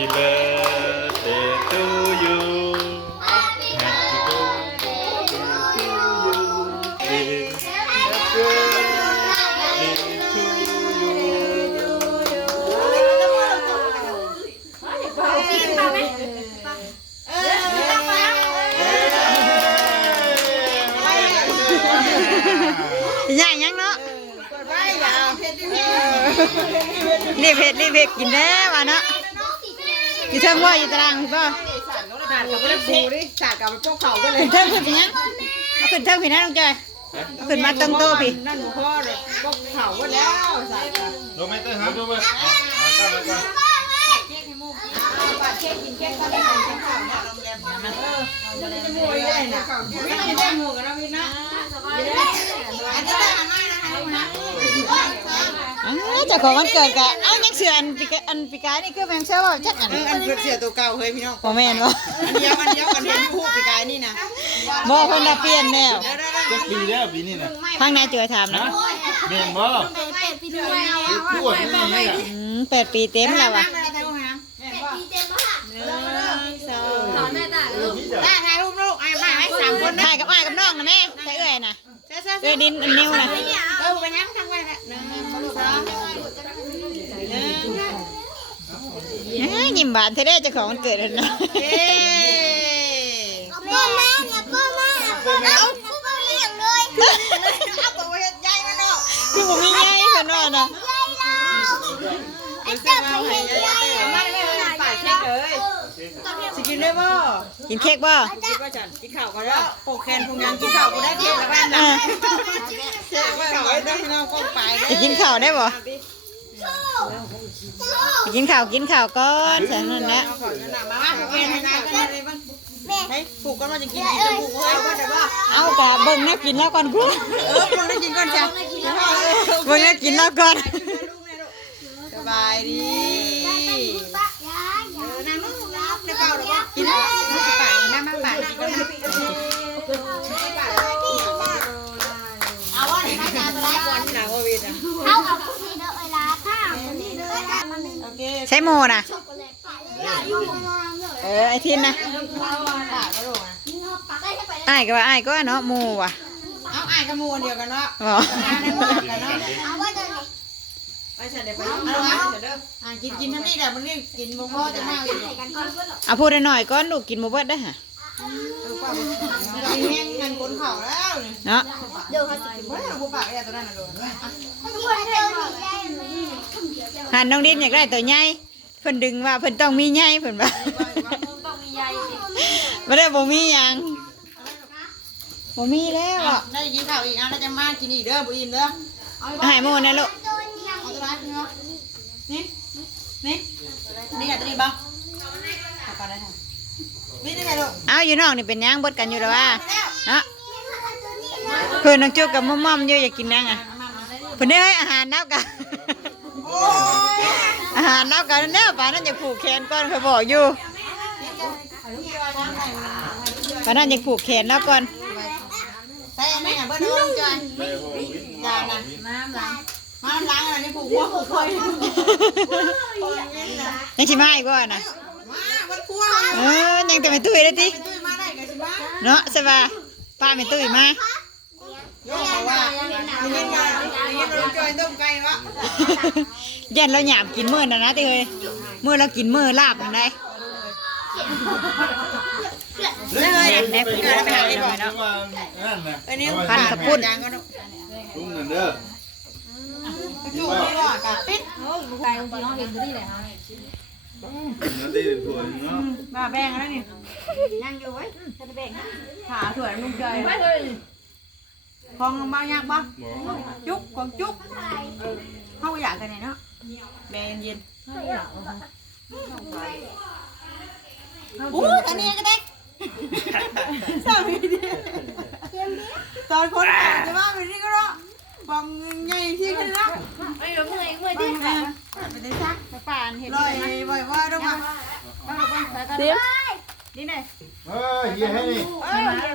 Happy birthday to you Happy birthday to you Happy birthday to you ใหญ่ยังเนาะรีบเผ็ดกินแน่มาเนาะอยู่เทิงว่าอยู่ตารางพี่ป่ะ สาดกับเล็บบูดิสาดกับพวกเขาไปเลย เทิงขึ้นไปยังเอาขึ้นเทิงพี่นะน้องจอยเอาขึ้นมาตั้งโต๊ะพี่ นั่นหนูพ่อเลยพวกเขาไปแล้วสาดกับ ดูไหมเต้ยครับดูไหมตั้งไว้ก่อน ปาดเค้กกินเค้กก็ได้ของเค้กข้าวเนี่ยโรงแรมนะจะมวยเลยนะไม่ได้หมูกันนะพี่นะอันนี้ได้ทำไมนะคะลูกนะ เจ้าของวันเกิดกะเอายังเสืออันปีกายนี่คือแมงเสือว่าจักอัน อันคือเสียตัวเก่าเฮ้ยพี่น้อง บ่แม่นบ่ อันเดียวกันเห็นผู้ปีกายนี่นะ บ่เพิ่นน่ะเปลี่ยนแล้ว จะปีแล้วปีนี้นะ ทางนายจอยถามนะ เมียนบ่พูดนี่นี่อ่ะ 8 ปีเต็มแล้วว่ะ ได้ถ่ายรูปลูกไอ้มาให้3 คนนะ ถ่ายกับอ้ายกับน้องนะแม่ใส่เอื้อยน่ะเอื้อยดินอันนิ้วน่ะ ไปยังทั้งวันละ1 2 ยิ้มบานเท่เจ้าของวันเกิดนั่นนะ เย้เอาตัวเฮ็ดใหญ่มาเนาะ คือบ่มีใหญ่เพิ่นว่าน่ะ มาเลยปาดเค้กเลยสิกินได้บ่ กินเค้กบ่ คิดว่าจันกินข้าวก็ได้โปกแคนพุงยังกินข้าวก็ได้เค้กแล้วบ้านนะเค้กว่าเอาไว้ได้พี่น้องก้องไปเลย จะกินข้าวได้บ่กินข้าวก่อนฉันนั่นแหละ มาโปกแคนให้ได้กันเลยบ้างเฮ้ยปลูกก็มาจะกินจะปลูกไว้ว่าแต่ว่า เอากะเบิ่งแนวกินแล้วก่อนกู มันได้กินก่อนจ้ะ เบิ่งแนวกินแล้วก่อน สบายดีนางลูกในเปล่าหรอกินมาสิป่าแม่มาป่ากินกันนะเอาว่าไหนมาจานตัวแรกก่อนที่หลังโควิดอ่ะโอเค ใช้โมนะไอทินนะอ้ายก็ว่าอ้ายก็เนาะโมว่ะ เอาไอ้กระมูลเดียวกันเนาะ บ่ ในมือกันเนาะไปเสร็จเดี๋ยวไปเอาละเสร็จเด้อกินทั้งนี้แหละมันนี่กินบ่พอจะมากเลย เอาพูดหน่อยก่อนลูกกินบ่เบิดได้ฮะ เราแห้งเงินคนเข่าแล้ว เนาะ ว่าเราผู้ปากอะไรตัวนั้นน่ะโดน หันน้องดินอยากได้ตัวใหญ่เพิ่นดึงว่าเพิ่นต้องมีใหญ่เพิ่นว่าบ่ได้บ่มีหยังบ่มีแล้วอ่ะ ได้กินข้าวอีกแล้วจะมากินอีกเด้อบุอินเด้อ ให้โมนะลูก เอาตัวนั้นเนาะนี่นี่นี่แหละตัวนี้บ้างเอาไปได้ค่ะนี่ได้ไงลูก เอาอยู่นอกนี่เป็นหยังเบิดกันอยู่แล้วว่าเนาะเพิ่นน้องจุกกับม่อมๆอยู่อยากกินหยังอ่ะเพิ่นได้ให้อาหารนับกันอาหารนับกันแน่ป่านนั้นอยากผูกแขนก่อนเคยบอกอยู่ป่านนั้นอยากผูกแขนแล้วก่อน ใส่ไหมอ่ะเบิ้ลลงจอยยานะน้ำล้างอะไรนี่ผูกหัวผูกคอย ยังชิมาอีกว่านะ มาวัดครัว ยังแต่ไม่ตุ้ยได้ติ ตุ้ยมาได้กันสิบ้า เนาะสบายป้าไม่ตุ้ยมา โยกบอกว่าเงินมาเงินลงจอยต้มไก่วะ ยันเราหยาบกินมื้อน่ะนะติเฮ้ยมื้อเรากินมื้อลาบอันใด เลยเด็กเกิดไปหาไอ้บ่อย เนาะ เนาะ นั่นนะ ไอ้นี่พันกับปุ้นยางก็ต้อง ตุ้งเงินเด้อ จู่ไม่ว่ากะปิด นั่นได้ถั่วเนาะ มาแบ่งแล้วนี่ยังอยู่ไว้จะแบ่งขาถั่วลุงจอยพองบ้างยากบ้างจุกของจุกเขาอยากกันไหนเนาะแบ่งเย็นอู้ตอนนี้ก็เด็กสามีดีตอนคนจะมาเป็นนี่ก็เนาะบองใหญ่ที่กันแล้วไม่รู้เมื่อยดิไปได้ซักไปป่านเห็นเลยบ่อยว่าต้องมาเดี๋ยวนี่ไหน เฮ้ยเฮียให้นี่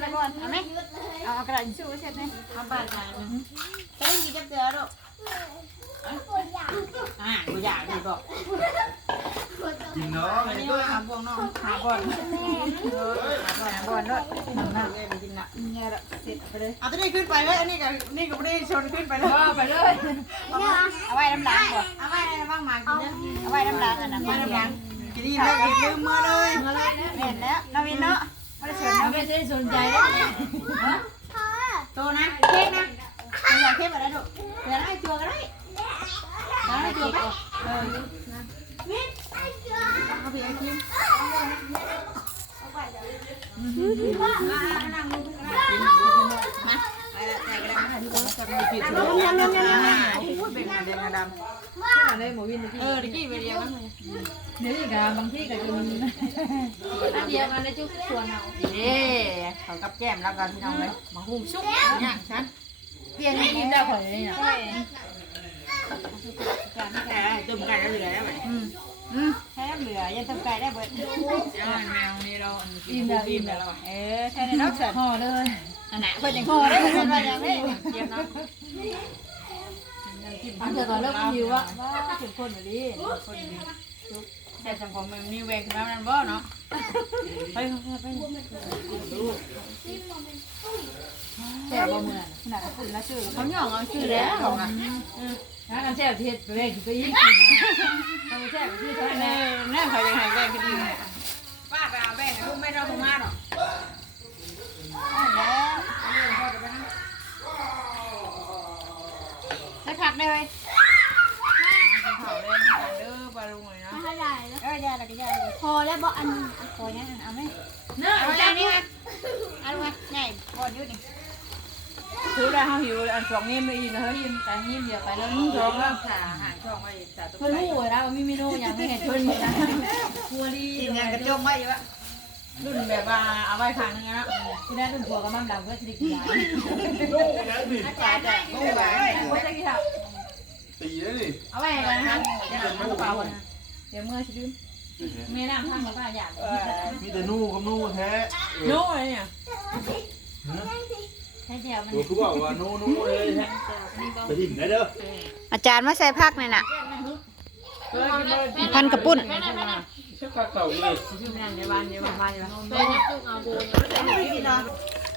ไปก่อนเอาไหมเอากระดาษชูเสร็จไหมเอาป่านมาจะได้กินจับเสือหรอกกูอยากดีบอก กินเนาะ อันนี้ก็หาบวงน้องหาบอลหาบอลด้วยนั่งๆไปกินละเนี่ยละเสร็จไปเลยเอาตัวนี้ขึ้นไปเลยอันนี้กับนี่ก็ไม่ได้ชนขึ้นไปเลยไปเลยเอาไว้น้ำล้างก่อนเอาไว้น้ำล้างมากินเนี่ยเอาไว้น้ำล้างอันนั้นไว้น้ำล้างกินนี่แล้วกินลืมมือเลยเห็นแล้วนาวินเนาะไม่ได้ชนไม่ได้สนใจเลยโตนะเค้กนะอยากเค้กอะไรดูเดี๋ยวให้ตัวก็ได้ให้ตัวไปเอาไปกินตะกี้ไปเรียนมั้งเดี๋ยวอีกบางที่ก็จะมีเดียวกันนะจุ๊บส่วนเอาเขากับแก้มแล้วกันพี่น้องเลยมาหุ้มชุบอย่างฉันเพียงกินได้ผลเลยเนี่ยจุ่มไก่ได้เหลือไหมแค่เหลือยังทำไก่ได้เบิดแมวนี่เราอิ่มแล้วแค่ในนอกเสร็จห่อเลยอันไหนเพื่อนยังห่อได้เพื่อนยังไม่เยี่ยมนะอันเธอตอนเริ่มหิวอ่ะว่าถึงคนอยู่ดิคนดีแต่สังคมมันมีเวกแล้วนั่นบ่เนาะไปแซ่บบ่เหมือนขนาดเขาพูดแล้วชื่อเขาหย่องเอาชื่อแล้วนะกันแซ่บที่เฮ็ดไปเวกก็ยิ่งกินนะเขาแซ่บที่เท่านั้นแน่เขายังให้แบ่งกันดีป้าไปเอาแบ่งให้ลูกไม่เราคงมาหรอกแล้วผักได้ไหมปลาลุงเลยนะยายแล้วก็ยายพอแล้วบ่อันพอเนี่ยเอาไหมเนื้อจานนี้ฮะเอาไหมใหญ่พออยู่นี่ถือได้ห้าหิวอันสองนิ่มไม่อีนะเฮ้ยแต่นิ่มเดียวไปแล้วนุ่งท้องแล้วขาหางช่องไว้แต่ตัวเพื่อนรู้แล้วมีเมนูอย่างไม่เห็นเพื่อนมีนะหัวดีกินงานกระจงไว้อยู่วะรุ่นแบบว่าเอาไว้ข้างนึงนะที่ได้รุ่นผัวกับมั่งดำก็จะได้กินยาอาจารย์ได้โอ้ยว่าจะกี่เท่าตีเลยดิเอาไว้กันนะกระเป๋าเดี๋ยวเมื่อชิลืมเมน้ำข้างของป้าอยากมีแต่นู่กับนู่แท้นู่อะไรเนี่ยแค่เดียวมันคือบอกว่านู่เลยแท้ไปถิ่นได้เด้ออาจารย์มาใส่ผักนี่น่ะพันกระปุ้นเชื่อผักเต่าเลยชื่อแม่ในบ้านเดี๋ยวมาอยู่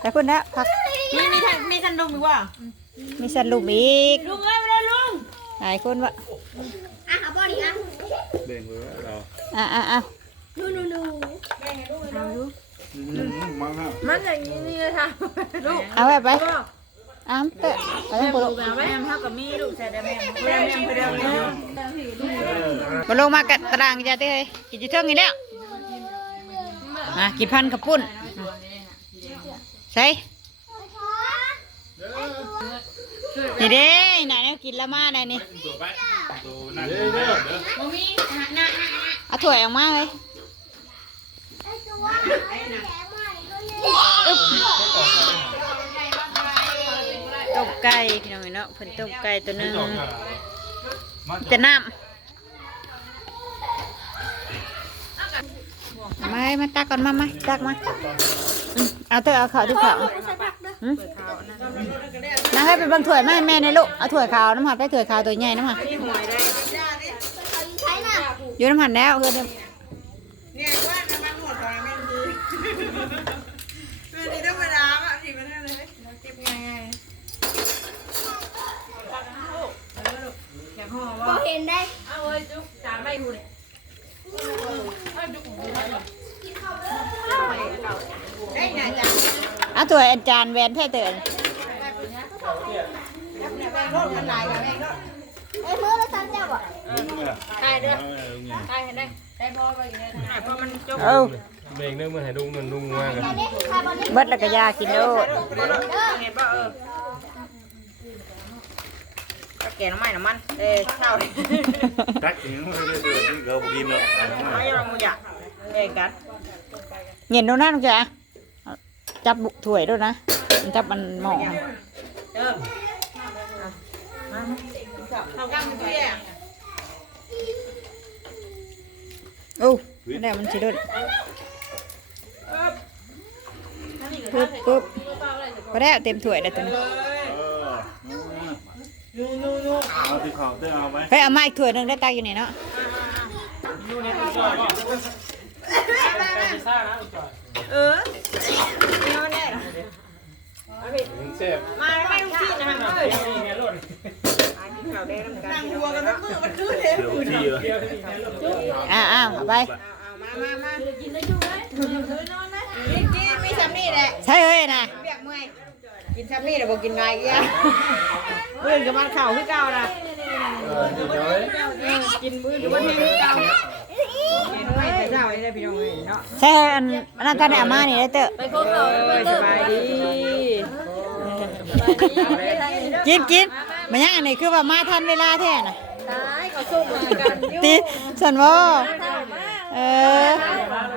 ไปพุ่นแล้วผักมีสันลุงดีกว่ามีสันลูกอีกลุงเอ้ยไปเลยลุงหลายคนวะเอาบอดี้แบ่งเลยเราดูแบ่งให้ลูกเลยดูมั้งฮะมันอย่างนี้นี่เลยค่ะลูกเอาไปเตะไปทั้งปลุกแม่เท่ากับมีลูกใส่ได้แม่มาลงมากัดตารางจ้าเต้ยกินจีเทิงนี่แล้วกินพันกระปุ้นใส่นี่เด้ไหนเนี่ยกินละมาได้นี่เอาถ้วยออกมาเลยต้มไก่พี่น้องเนาะเพิ่นต้มไก่ตัวนึงแต่น้ำมาตักก่อนมาตักมาเอาเถอะเอาข้าวทุกข้าวนั่งให้เป็นบางถ้วยแม่ในลูกเอาถ้วยขาวน้ำหัดไปถ้วยขาวตัวใหญ่น้ำหัดอยู่น้ำหัดแล้วเพื่อนเนี่ยว่าน้ำมันหมดตอนนั้นคือเป็นธรรมดาอ่ะที่มันนั่นเลยเก็บง่ายอยากห่อว่าเห็นได้เอาไว้จุ๊บจานไม่หุ่นเอาถ้วยอาจารย์แวนแท้เตือนมือเราทำเจ้าอ่ะได้เด้อได้เห็นได้พอไปกินได้พอมันจบเบ่งเนื้อมันให้ลุงมากกันเบิดแล้วก็ยากินโลดเห็นป่ะแกงน้ำมันเช่าเลยตักอย่างนี้ไม่ได้เลยเรากินเนาะไม่ยอมมึงอยากเองกันเงียบโน่นนั่นจ้ะจับถ้วยด้วยนะจับมันหม้อเอากำพี่โอ้แล้วมันชิดุนปุ๊บพอแล้วเต็มถ้วยแล้วตัวนี้เอาที่เขาได้เอาไหมเฮ้ยเอาไม้ถ้วยนึงได้ตักอยู่นี่เนาะ ดูในตัวจอยก็ไปซ่านะตัวจอย นี่มันแน่หรอ เจ็บ มาไม่ต้องซีนะฮะเอ้ย มีแม่รุ่น ข่าวแดงน้ำกันนั่งหัวกันทั้งมือมันคือเทปอยู่ เดียวที่มีแม่รุ่น เอาไป มากินได้อยู่ไหมกินมีซ้ำนี่แหละ ใช่เฮ้ยนะ เปียกเมื่อยกินซ้ำนี่แต่บอกกินไงเงี้ยเพื่อนกับมันเข่าคือเก่านะกินมือกับมันที่เก่ากินไม่แต่เช้าได้พี่น้องเนาะ ใช่อันนั้นท่านอามานี่ได้เตอะ สบายดี กินมันยังอันนี้คือว่ามาทันเวลาแท้น่ะ ตายเขาสู้เหมือนกันอยู่ ติสันบ่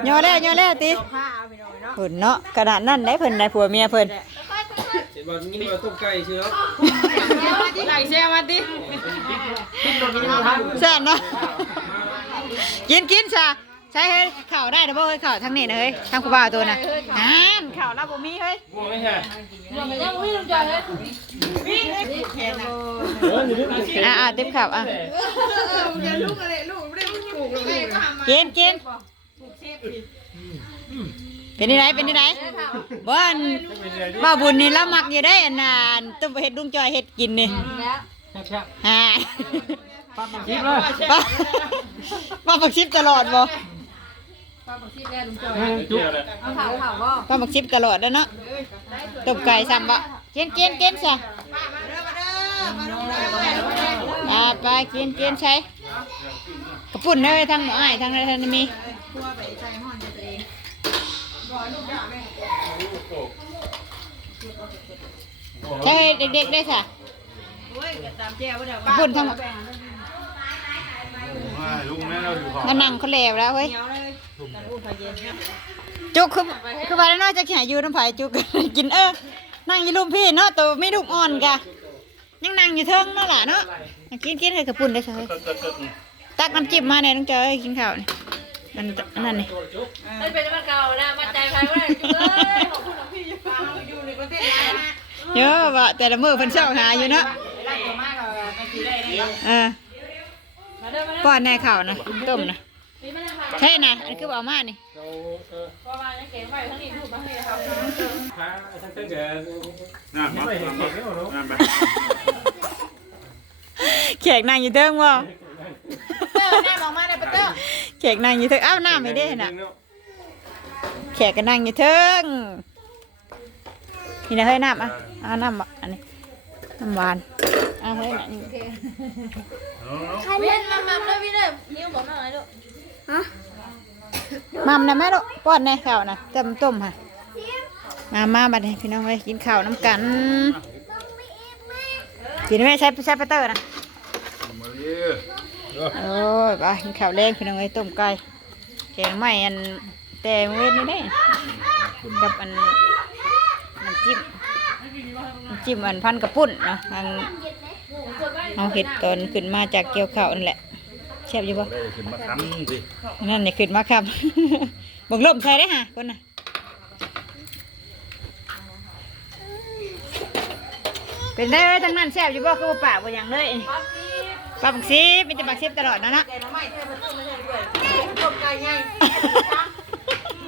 ย่อแล้วติ ผ้าเอาพี่น้องเนาะ เพิ่นเนาะขนาดนั้นได้เพิ่นได้ผัวเมียเพิ่น เจ็บบอกงี้เราต้มไก่เชื้อ ไก่แช่มาดิ แซ่บเนาะกินซะใช่เฮ้ยข้าวได้เด้อบ่เฮ้ยข้าวทางนี้นะเฮ้ยทางผู้บ่าวตัวน่ะข้าวเราบ่มีเฮ้ย บัวไม่ใช่ เต็มข้าวกินเป็นยังไงบ่อันบ่บุญนี่เรามักอยู่ได้อันนั้นต้องเฮ็ดลุงจอยเฮ็ดกินนี่ป้าบักชิบตลอดบ่ป้าบักชิบตลอดแล้วเนาะต้มไก่ซ้ำบ่กินซะไปกินใช้กระปุ่นเลยทั้งหมออ้ายทั้งอะไรทั้งมีใช่เด็กๆได้ค่ะปุ่นทั้ง ลุงแม่เราอยู่ของ มานั่งเขาแล้วแล้วเฮ้ยจุกคือว่าแล้วนอกจากแข่อยู่น้ำไผ่จุก กินนั่งอยู่ลุมพี่เนาะตัวไม่ลูกอ่อนกะยังนั่งอยู่เทิงเนาะล่ะเนาะกินให้กระปุ่นได้ค่ะตักน้ำจิ้มมาเนี่ยน้องเจอยกินข้าวนี่มันนั่นนี่ มันเป็นมันเก่านะมาใจใครว่าเลยขอบคุณพี่อยู่ในประเทศไทยนะ เยอะว่ะแต่ละมือเพิ่นเช่าหาอยู่เนาะป้อนแน่ข้าวนะต้มนะใช่นะอันคือเอามานี่ ขาทั้งเต้นแก น้ำมาไป แขกนั่งอยู่เทิงบ่ แน่มองมาในประเทศ แขกนั่งอยู่เทิงอ้าวน้ำไม่ได้น่ะแขกก็นั่งอยู่เทิงนี่นะเฮ้ยน้ำน้ำอันนี้น้ำหวานเฮ้ยนี่ เล่นมาแล้วพี่เลยนิ้วบอกหน่อยลูก มัมนะแม่ลูกป้อนแน่ข้าวนะต้มค่ะมาบัดนี้พี่น้องเอ้ยกินข้าวน้ำกันกินไหมใช้ปัตเตอร์นะโอ้ยไปกินข้าวแรงพี่น้องเอ้ยต้มไก่แกงไม่อันแต่เวทนี่ได้กับอันน้ำจิ้มอันพันกระปุ่นเนาะทางเอาเห็ดตอนขึ้นมาจากเกี่ยวข้าวนั่นแหละแซ่บอยู่ปะ ขึ้นมาทำสิ นั่นนี่ขึ้นมาครับ บังลมใช่ได้ฮะคนน่ะเป็นได้ทั้งนั้นแซ่บอยู่บ่คือป่าบ่อย่างเลยปลาบักซีมีแต่บักซีตลอดนะนะ แกน้ำไม่ใช่ประเทศไม่ใช่ด้วยตบไก่ไง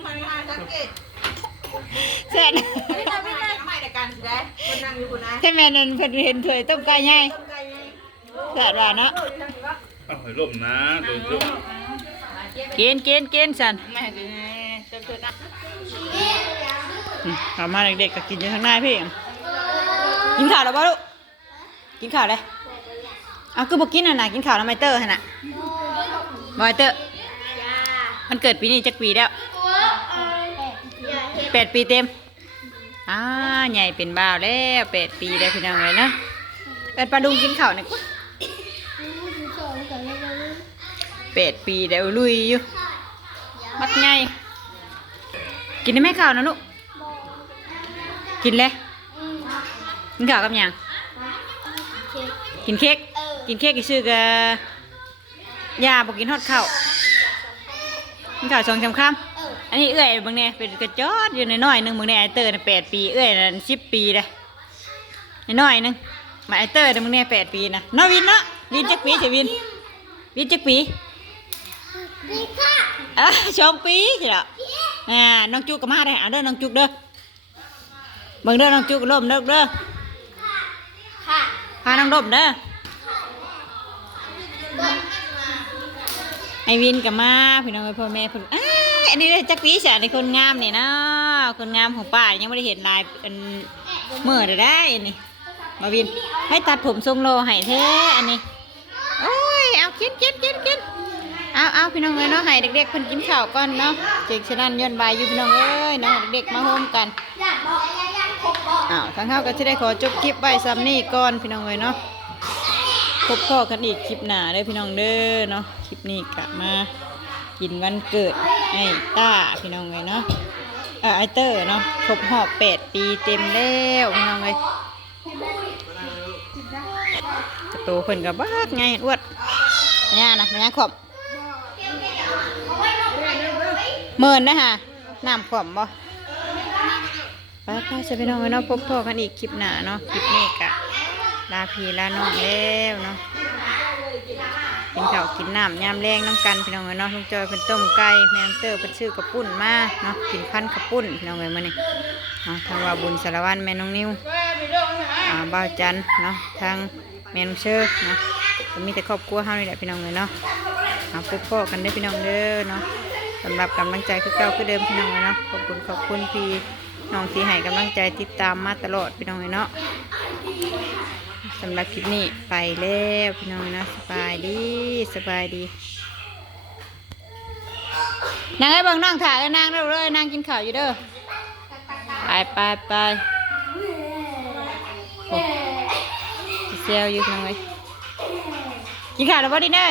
มันงานสังเกต แซ่บ ไม่ได้ไม่ได้กันสิได้คนนั่งอยู่คนนั้น ใช่แม่นั่นเพิ่นเห็นถ้วยต้มไก่ใหญ่ ไก่ไง แซ่บว่าเนาะ เอาให้ล่มนะโดยล่ม กินสัน แม่กินเติมนะ เอามาเด็กๆก็กินอยู่ทางหน้าพี่กินข้าวแล้วบ่ลูกกินข้าวเลยเอาคือบ่กินน่ะนะกินข้าวน้ำไมเตอร์หั่นน่ะไมเตอร์มันเกิดปีนี้จักปีแล้ว8 ปีเต็มใหญ่เป็นบ่าวแล้ว8 ปีแล้วพี่น้องเลยเนาะปลาดุงกินข้าวนี่8 ปีแล้วลุยอยู่มักใหญ่กินได้ไหมข้าวนะลูกกินเลยกินข้าวกับหยังกินเค้กกี่ชื่อกับยาบอกกินฮอดข้าวกินข้าว2-3 คำอันนี้เอื้อยบางเนี่ยเป็นกระจอดอยู่ในน้อยนึงบางเนี่ยไอเตอร์8 ปีเอื้อยนั่น10 ปีเลยน้อยนึงมาไอเตอร์บางเนี่ย8 ปีนะน้อยวินเนาะวินจักปีเฉวินจักปี ปี 2 ปีสิล่ะน้องจุกก็มาได้เด้อน้องจุกเด้อเบิ่งเด้อน้องจุกล่มเด้อค่ะพาน้องล่มเด้อไอวินก็มาพี่น้องพ่อแม่เพิ่นอันนี้จักปีจ้ะในคนงามนี่เนาะคนงามของป้ายังไม่ได้เห็นลายเป็นมื้อได้นี่มาวินให้ตัดผมทรงโลให้แท้อันนี้โอ้ยเอากินเอาพี่น้องเอ้ยเนาะให้เด็กๆเพิ่นกินข้าวก่อนเนาะเจ๊กฉะนั้นย้อนบายอยู่พี่น้องเอ้ยเนาะเด็กๆมาโฮมกันทางเฮาก็สิได้ขอจบคลิปไว้ซ้ำนี้ก่อนพี่น้องเอ้ยเนาะพบพ่อกันอีกคลิปหน้าเด้อพี่น้องเด้อเนาะคลิปนี้กะมากินวันเกิดไอ้ต้าพี่น้องเอ้ยเนาะไอเตอร์เนาะครบรอบ8 ปีเต็มแล้วพี่น้องเอ้ยโตเพิ่นก็บักไงอ้วนเนี่ยนะมันยังขมเมินนะฮะน้ำขมบ่ป้าจะไปน้องเนาะพบพ่อกันอีกคลิปหน้าเนาะคลิปนี้กะลาพี่ลาน้องแล้วเนาะกินข้าวกินน้ำยามแรงน้ำกันพี่น้องเนาะลุงจอยเป็นต้มไก่แมงเตอร์เป็นชื่อกระปุ้นมาเนาะกินพันกระปุ้นพี่น้องมาเนี่ยทางว่าบุญสารวัตรแม่น้องนิ้วบ่าวจันเนาะทางแม่น้องเชอร์เนาะก็มีแต่ครอบครัวเฮานี่แหละพี่น้องเนาะพบพ่อกันได้พี่น้องเด้อเนาะสำหรับกำลังใจคือเก่าคือเดิมพี่น้องเนาะขอบคุณพี่น้องที่ให้กำลังใจติดตามมาตลอดพี่น้องเนาะสำหรับคลิปนี้ไปแล้วพี่น้องนะสบายดีนางไอ้บังนั่งถ่ายนางเด้อเลยนางกินข้าวอยู่เด้อไปโอ้เซลอยู่พี่น้องเลยกินข้าวแล้วบ่ดีเด้อ